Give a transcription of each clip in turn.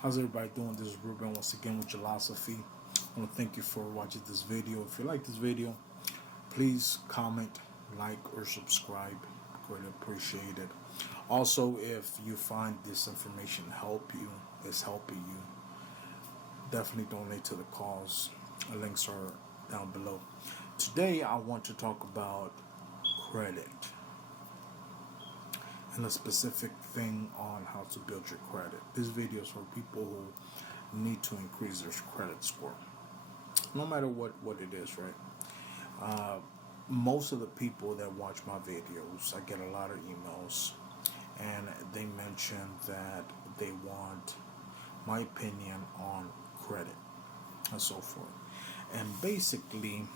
How's everybody doing? This is Ruben once again with Philosophy. I want to thank you for watching this video. If you like this video, please comment, like, or subscribe. Greatly appreciate it. Also, if you find this information is helping you, definitely donate to the cause. The links are down below. Today, I want to talk about credit and a specific thing on how to build your credit. This video is for people who need to increase their credit score, no matter what it is, right? Most of the people that watch my videos, I get a lot of emails, and they mention that they want my opinion on credit and so forth. And basically,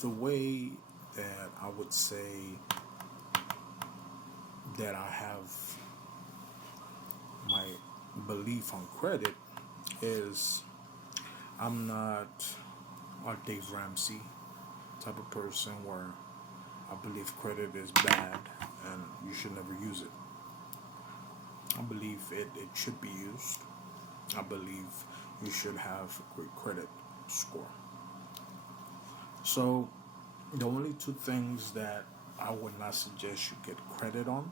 the way that I would say that I have my belief on credit is I'm not a Dave Ramsey type of person where I believe credit is bad and you should never use it. I believe it should be used. I believe you should have a great credit score. So the only two things that I would not suggest you get credit on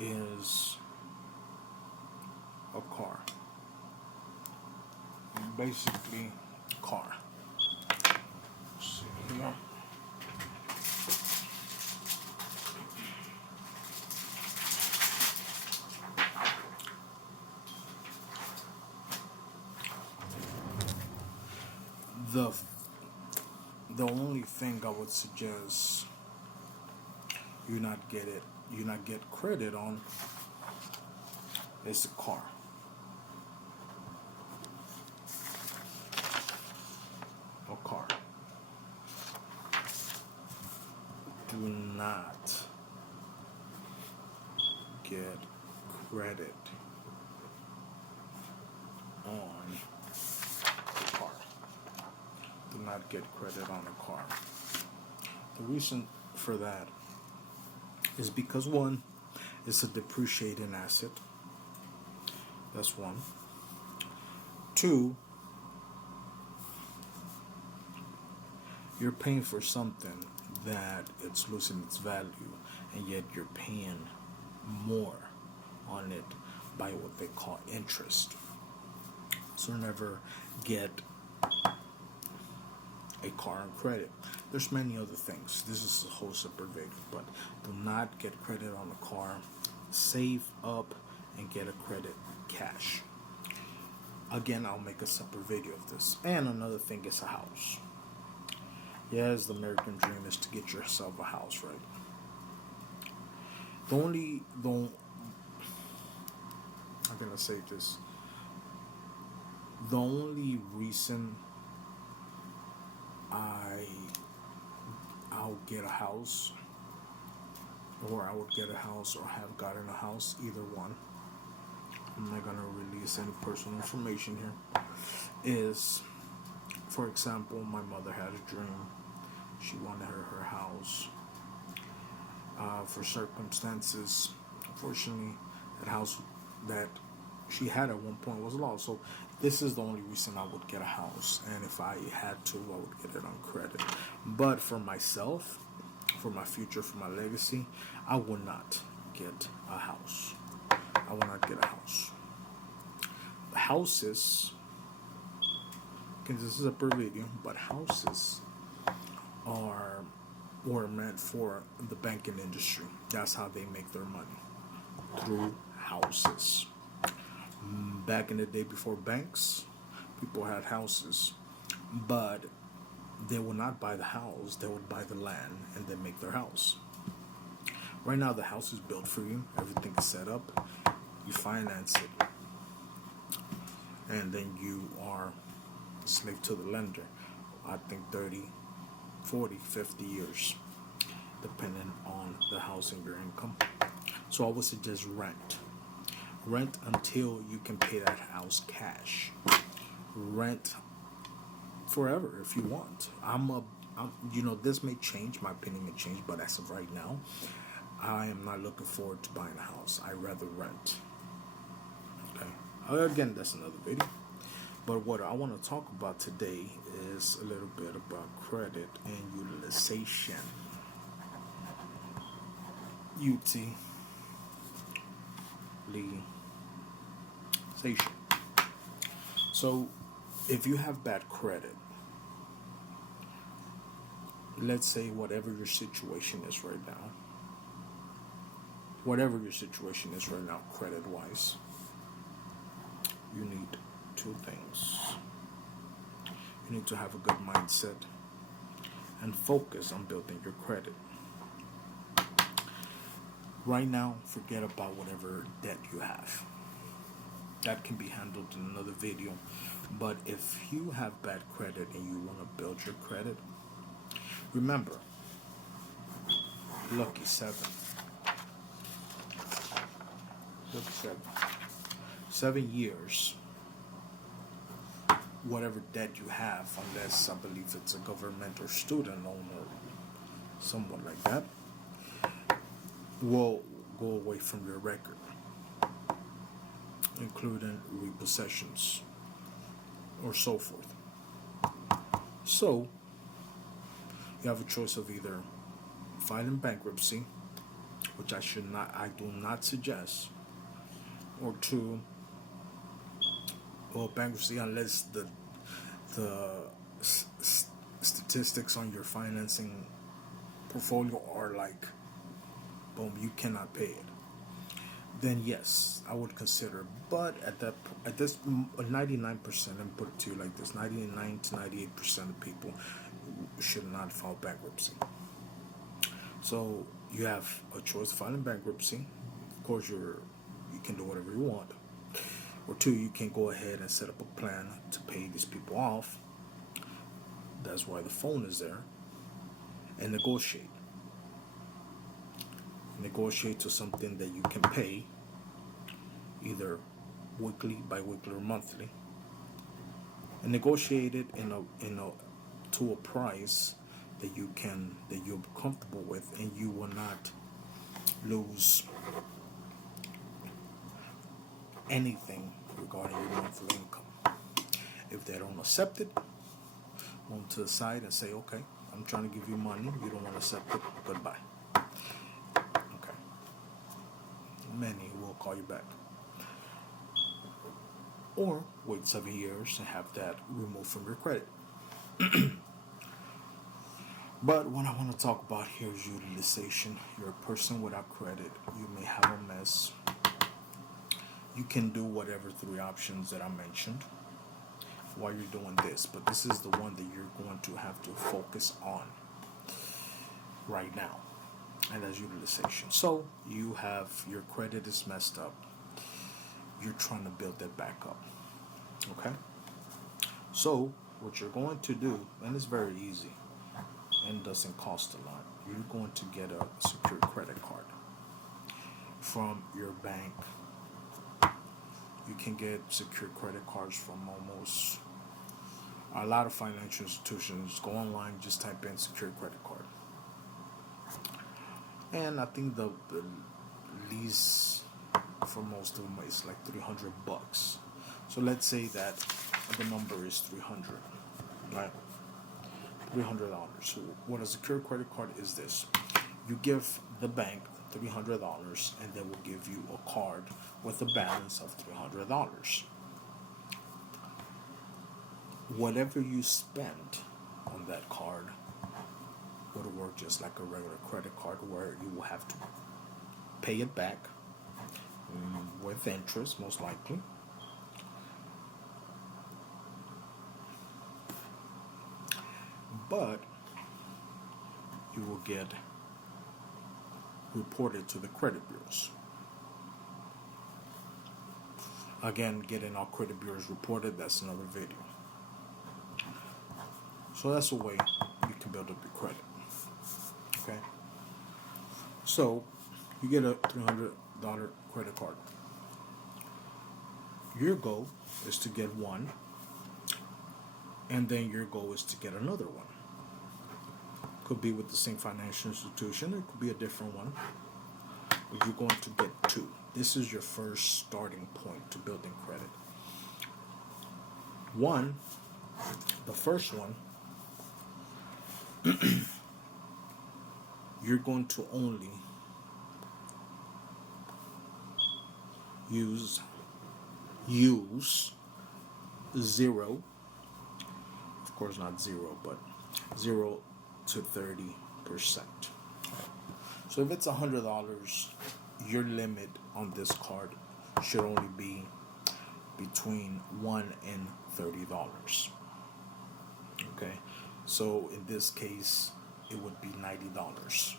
is a car. Basically, car. Let's see here. The the only thing I would suggest you not get credit on is the car. A car. Do not get credit on a car. Do not get credit on a car. The reason for that is because one, it's a depreciating asset. That's one. Two, you're paying for something that it's losing its value, and yet you're paying more on it by what they call interest. So never get a car on credit. There's many other things. This is a whole separate video, but do not get credit on a car. Save up and get a credit cash. Again, I'll make a separate video of this. And another thing is a house. Yes, the American dream is to get yourself a house, right? I'm gonna say this. The only reason I'll get a house, or I would get a house, or have gotten a house, either one, I'm not gonna release any personal information here, is, for example, my mother had a dream. She wanted her house. For circumstances, unfortunately, that house that she had at one point was lost. So this is the only reason I would get a house. And if I had to, I would get it on credit. But for myself, for my future, for my legacy, I would not get a house. I will not get a house. Houses, because this is a per video, but houses were meant for the banking industry. That's how they make their money, through houses. Back in the day before banks, people had houses, but they would not buy the house, they would buy the land and then make their house. Right now the house is built for you, everything is set up, you finance it, and then you are a slave to the lender. I think 30, 40, 50 years, depending on the house and your income. So I would suggest rent until you can pay that house cash. Rent forever if you want. This may change, my opinion may change, but as of right now, I am not looking forward to buying a house. I rather rent. Okay. Again, that's another video. But what I want to talk about today is a little bit about credit and utilization. Utilization. So, if you have bad credit, let's say whatever your situation is right now, credit wise, you need two things. You need to have a good mindset and focus on building your credit. Right now, forget about whatever debt you have. That can be handled in another video. But if you have bad credit and you want to build your credit, remember, lucky 7. Lucky 7. 7 years. Whatever debt you have, unless I believe it's a government or student loan or somewhat like that, will go away from your record, including repossessions or so forth. So, you have a choice of either filing bankruptcy, which I do not suggest, or 2, well, bankruptcy unless the statistics on your financing portfolio are like, boom, you cannot pay it. Then yes, I would consider. But at this 99%, and put it to you like this: 99 to 98% of people should not file bankruptcy. So you have a choice of filing bankruptcy. Of course, you can do whatever you want. Or 2, you can go ahead and set up a plan to pay these people off. That's why the phone is there. And negotiate. Negotiate to something that you can pay, either weekly, bi-weekly, or monthly. And negotiate it to a price that you're comfortable with, and you will not lose anything regarding your monthly income. If they don't accept it, move to the side and say, okay, I'm trying to give you money, you don't want to accept it, goodbye. Okay. Many will call you back. Or wait 7 years and have that removed from your credit. But what I want to talk about here is utilization. You're a person without credit. You may have a mess. You can do whatever 3 options that I mentioned while you're doing this. But this is the one that you're going to have to focus on right now. And that's utilization. So you have your credit is messed up. You're trying to build that back up. Okay? So what you're going to do, and it's very easy and doesn't cost a lot, you're going to get a secure credit card from your bank. You can get secure credit cards from almost a lot of financial institutions. Go online, just type in secure credit card. And I think the least for most of them is like $300. So let's say that the number is 300, right? $300. So what a secure credit card is this? You give the bank $300, and they will give you a card with a balance of $300. Whatever you spend on that card would work just like a regular credit card, where you will have to pay it back with interest, most likely. But you will get reported to the credit bureaus. Again, getting our credit bureaus reported, that's another video. So that's a way you can build up your credit. Okay? So you get a $300 credit card. Your goal is to get one, and then your goal is to get another one. Could be with the same financial institution, it could be a different one. you're going to get two. This is your first starting point to building credit. One, the first one, you're going to only use 0, of course not 0, but 0 to 30%. So if it's $100, your limit on this card should only be between $1 and $30. Okay, so in this case, it would be $90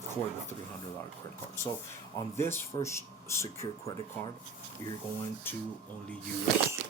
for the $300 credit card. So on this first secure credit card, you're going to only use